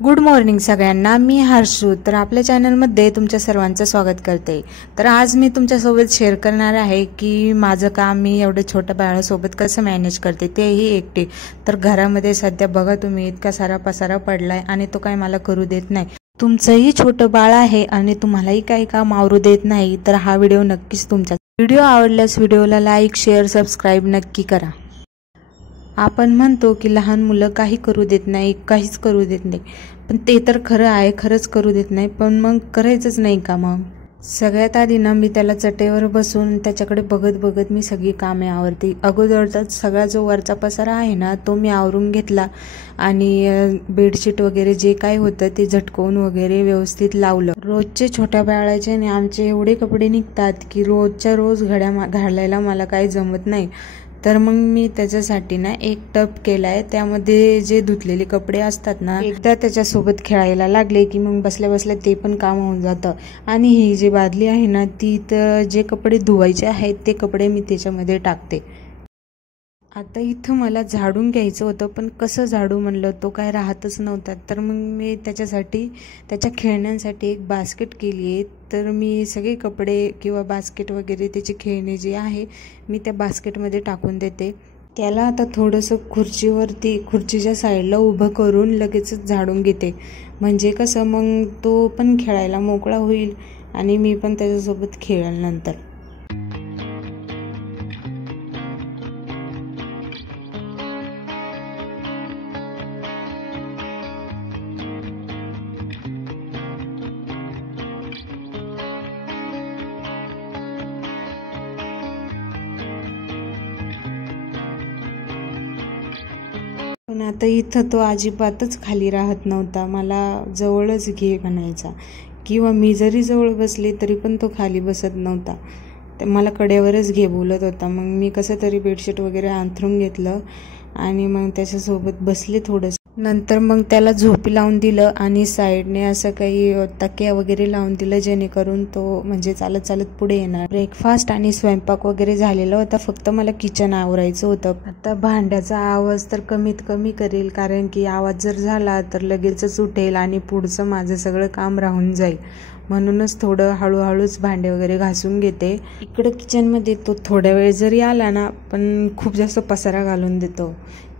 Good morning सगळ्यांना. मी हर्षू. तर आपल्या चॅनलमध्ये तुमच्या सर्वांचं स्वागत करते. तर आज मी तुमच्यासोबत शेअर करणार आहे की माझं काम मी एवढं छोट्या बाळासोबत कसं मॅनेज करते, तेही एकटे. तर घरामध्ये सध्या बघा तुम्ही, इतका सारा पसारा पडलाय आणि तो काय मला करू देत नाही. तुमचंही छोटं बाळ आहे आणि तुम्हालाही काही काम आवरू देत नाही, तर हा व्हिडिओ नक्कीच तुमचा. व्हिडिओ आवडल्यास व्हिडिओला लाईक, शेअर, सबस्क्राईब नक्की करा. आपण म्हणतो की लहान मुलं काही करू देत नाही, काहीच करू देत नाही, पण ते तर खरं आहे, खरंच करू देत नाही. पण मग करायचंच नाही का? मग सगळ्यात आधी ना मी त्याला चटेवर बसून त्याच्याकडे बघत बघत मी सगळी कामे आवरते. अगोदरच सगळा जो वरचा पसारा आहे ना तो मी आवरून घेतला आणि बेडशीट वगैरे जे काय होतं ते झटकवून वगैरे व्यवस्थित लावलं. रोजचे छोट्या बाळाचे आणि आमचे एवढे कपडे निघतात की रोजच्या रोज घड्या घालायला मला काही जमत नाही. तर मग मी त्याच्यासाठी ना एक टब केलाय, त्यामध्ये जे धुतलेले कपडे असतात ना, एकदा त्याच्यासोबत खेळायला लागले की मग बसल्या बसल्या ते पण काम होऊन जातं. आणि ही जी बादली आहे ना, ती तर जे कपडे धुवायचे आहेत ते कपडे मी त्याच्यामध्ये टाकते. आता इथं मला झाडून घ्यायचं होतं, पण कसं झाडू म्हणलं, तो काय राहतच नव्हता. तर मग मी त्याच्यासाठी त्याच्या खेळण्यांसाठी एक बास्केट केली आहे. तर मी सगळे कपडे किंवा बास्केट वगैरे त्याची खेळणे जे आहे मी त्या बास्केटमध्ये टाकून देते. त्याला आता थोडंसं खुर्चीच्या साईडला उभं करून लगेचच झाडून घेते. म्हणजे कसं मग तो पण खेळायला मोकळा होईल आणि मी पण त्याच्यासोबत खेळेल नंतर. पण आता इथं तो अजिबातच खाली राहत नव्हता. मला जवळच घे म्हणायचा किंवा मी जरी जवळ बसले तरी पण तो खाली बसत नव्हता. तर मला कड्यावरच घे बोलत होता. मग मी कसं तरी बेडशीट वगैरे अंथरून घेतलं आणि मग त्याच्यासोबत बसले थोडंसं. नंतर मग त्याला झोपी लावून दिलं आणि साईडने असं काही तकिया वगैरे लावून दिलं, जेणेकरून तो म्हणजे चालत चालत पुढे येणार. ब्रेकफास्ट आणि स्वयंपाक वगैरे झालेला होता, फक्त मला किचन आवरायचं होतं. आता भांड्याचा आवाज तर कमीत कमी करेल, कारण की आवाज जर झाला तर लगेचच उठेल आणि पुढचं माझं सगळं काम राहून जाईल. म्हणूनच थोडं हळूहळूच भांडे वगैरे घासून घेते. इकडं किचनमध्ये तो थोड्या वेळ जरी आला ना, पण खूप जास्त पसारा घालून देतो.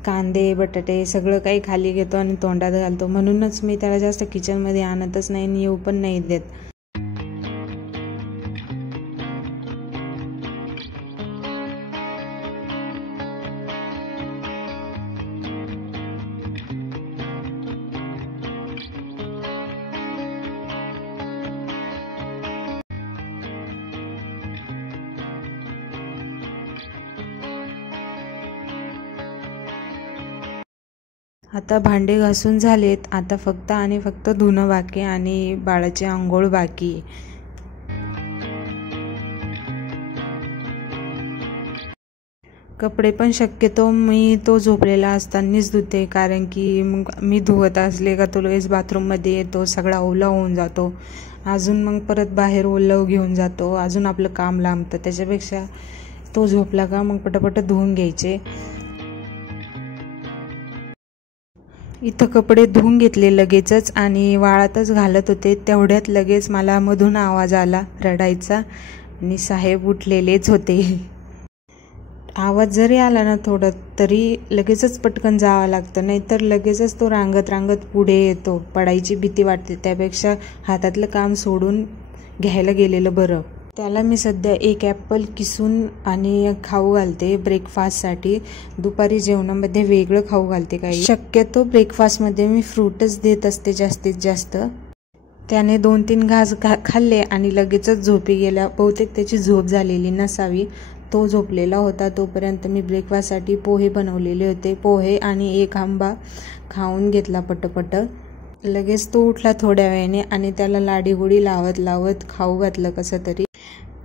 कांदे बटाटे सगळं काही खाली घेतो आणि तोंडात घालतो. म्हणूनच मी त्याला जास्त किचनमध्ये आणतच नाही आणि येऊ पण नाही देत. आता भांडे घासून झालेत. आता फक्त धुणं बाकी आणि बाळाची आंघोळ बाकी. कपडे पण शक्यतो मी तो झोपलेला असतानाच धुते, कारण की मग मी धुवत असले का तो लगेच बाथरूममध्ये येतो, सगळा ओला होऊन जातो. अजून मग परत बाहेर ओलं घेऊन जातो, अजून आपलं काम लांबतं. त्याच्यापेक्षा तो झोपला का मग पटापट धुवून घ्यायचे. इथं कपडे धुवून घेतले लगेचच आणि वाळतच घालत होते. तेवढ्यात लगेच मला मधून आवाज आला रडायचा आणि साहेब उठलेलेच होते. आवाज जरी आला ना थोडं, तरी लगेचच पटकन जावं लागतं, नाहीतर लगेचच तो रांगत रांगत पुढे येतो. पडायची भीती वाटते. त्यापेक्षा हातातलं काम सोडून घ्यायला गेलेलं बरं. त्याला मी सध्या एक ॲपल किसून आणि खाऊ घालते ब्रेकफास्टसाठी. दुपारी जेवणामध्ये वेगळं खाऊ घालते. काही शक्यतो ब्रेकफास्टमध्ये मी फ्रूटच देत असते जास्तीत जास्त. त्याने 2-3 घास खाल्ले आणि लगेचच झोपी गेला. बहुतेक त्याची झोप झालेली नसावी. तो झोपलेला होता. तोपर्यंत मी ब्रेकफास्टसाठी पोहे बनवलेले होते. पोहे आणि एक आंबा खाऊन घेतला पटपट. लगेच तो उठला थोड्या वेळाने आणि त्याला लाडीगोडी लावत लावत खाऊ घातलं कसं तरी.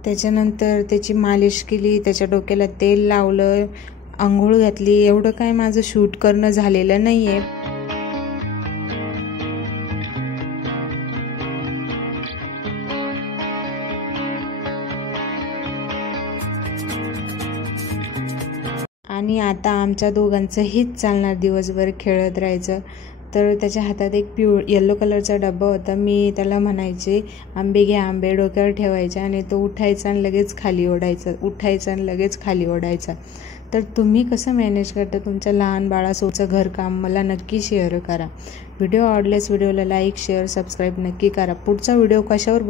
त्याच्यानंतर त्याची मालिश केली, त्याच्या डोक्याला तेल लावलं, आंघोळ घातली. एवढं काय माझं शूट करणं झालेलं नाही आहे. आणि आता आमच्या दोघांचं हेच चालणार, दिवसभर खेळत राहायचं. तर त्याच्या हातात एक येलो कलरचा डब्बा होता. मी त्याला म्हणायचे आंबे घे आंबे, डोक्यावर ठेवायचे आणि तो उठायचा आणि लगेच खाली ओढायचा. तर तुम्ही कसं मॅनेज करता तुमच्या लहान बाळासोबतचं घरकाम मला नक्की शेअर करा. व्हिडिओ आवडल्यास व्हिडिओला लाईक शेअर सबस्क्राईब नक्की करा. पुढचा व्हिडिओ कशावर